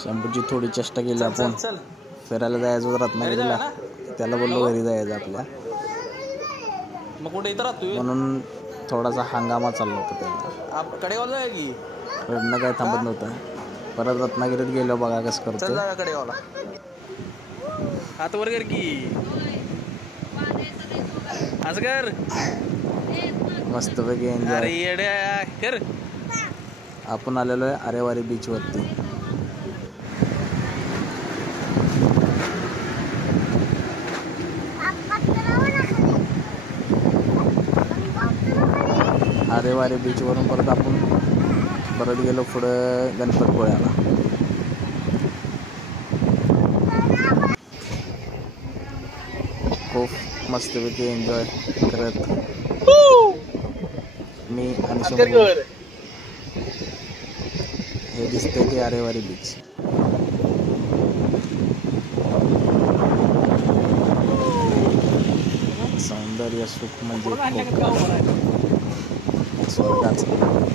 शंभूची थोडी चेष्टा केली आपण फिरायला जायचं रत्नागिरीला त्याला बोललो घरी जायचं आपल्या मग कुठे इथं राहतोय म्हणून थोडासा हंगामा चालला होता त्याला कडेगावला आहे की रडणं काय थांबत नव्हतं परत रत्नागिरीत गेलो बघा कसं करतो कडेगावला हात वर कर की असं कर मस्तपैकी एन्जॉय कर आपण आलेलो आहे आरेवारी बीच वरती आरेवारी बीच वरून परत आपण परत गेलो पुढं गणपतपुळ्याला खूप मस्तपैकी एन्जॉय करत मी आणि शंभू हे दिसते ते आरेवारी बीच सौंदर्य सुख म्हणजे स्वर्गाचं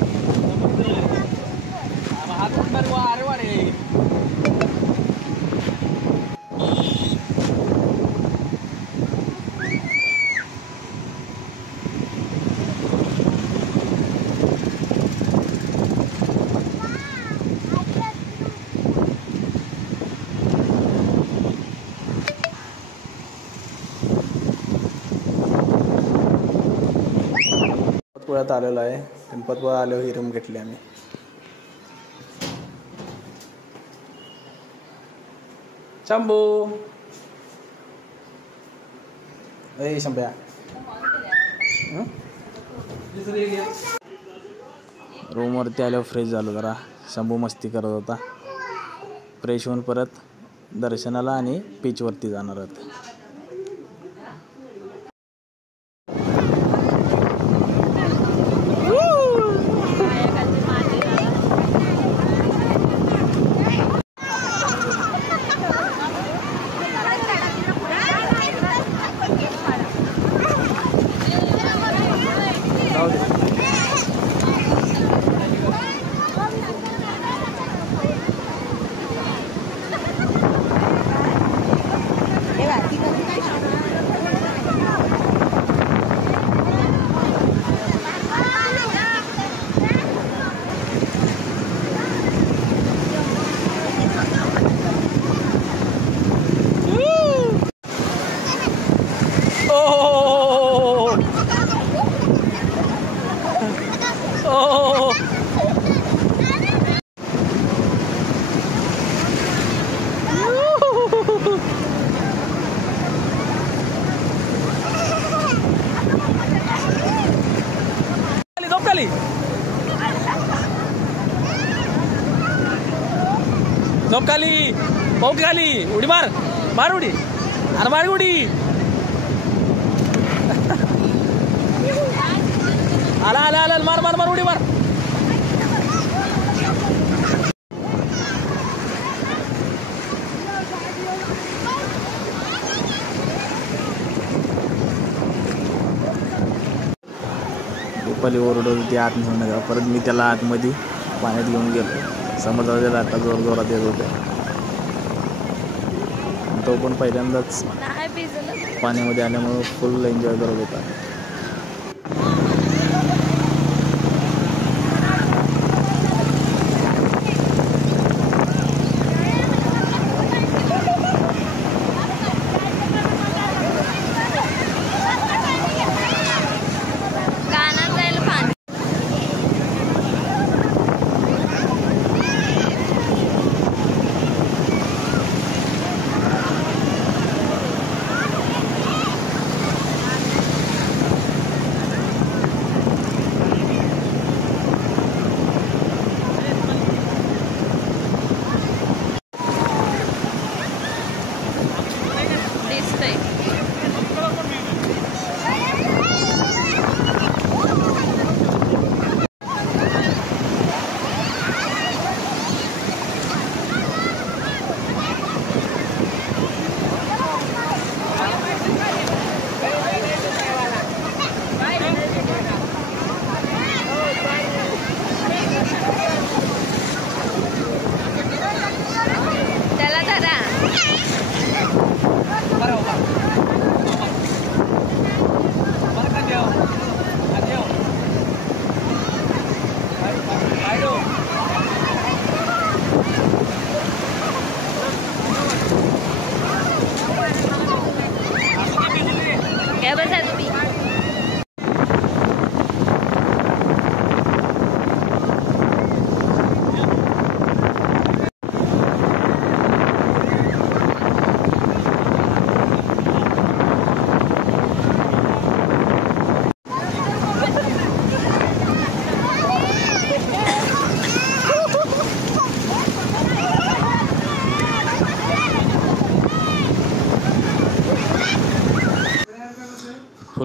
गणपतपुळ्यात आलेलो आहे गणपतपुळा आलो ही रूम घेतली आम्ही शंभू ए शंभ्या रूम वरती आल्यावर फ्रेश झालो जरा शंभू मस्ती करत होता फ्रेश होऊन परत दर्शनाला आणि बीच वरती जाणार होते झोप खाली पाऊस खाली उडी मार मार उडी अरे मार उडी आला आला आला मार मार मार उडी मार रुपाली ओरडत होती आत घेऊन नका परत मी त्याला आतमध्ये पाण्यात घेऊन गेलो समुद्राच्या लाटा जोर जोरात येत होत्या तो पण पहिल्यांदाच पाण्यामध्ये आल्यामुळे फुल एन्जॉय करत होता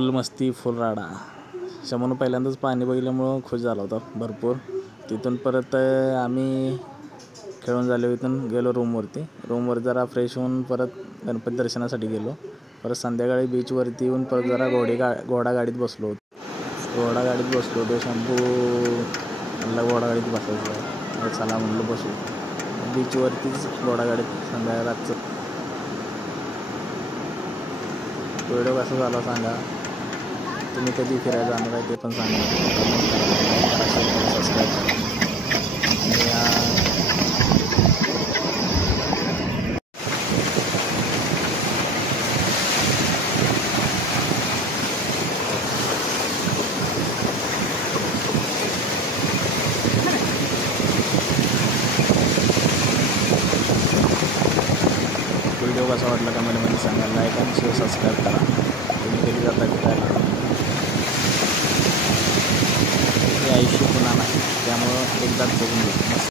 फुल मस्ती फुल राडा. शमूनं पहिल्यांदाच पाणी बघितल्यामुळं खुश झाला होता भरपूर. तिथून परत आम्ही खेळून झालो, इथून गेलो रूमवर जरा फ्रेश होऊन परत गणपती दर्शनासाठी गेलो. परत संध्याकाळी बीचवरती येऊन परत जरा घोडागाडीत बसलो होतो. शंभू म्हणला घोडागाडीत बसायचं, चला म्हणलं बसू. बीचवरतीच घोडागाडीत संध्याकाळी रातचं. व्हिडिओ कसा झाला सांगा. तुम्ही कधी फिरायला जाणार आहे ते पण सांगा. कमेंट करा, लाईक करा, शेअर करा, सबस्क्राईब करा. व्हिडिओ कसा वाटला कमेंटमध्ये सांगा. लाईक आणि शेअर सबस्क्राईब करा. तुम्ही कधी जाता फिरायला. हे आयुष्य पुन्हा नाही, त्यामुळं एकदाच जगून घेऊ.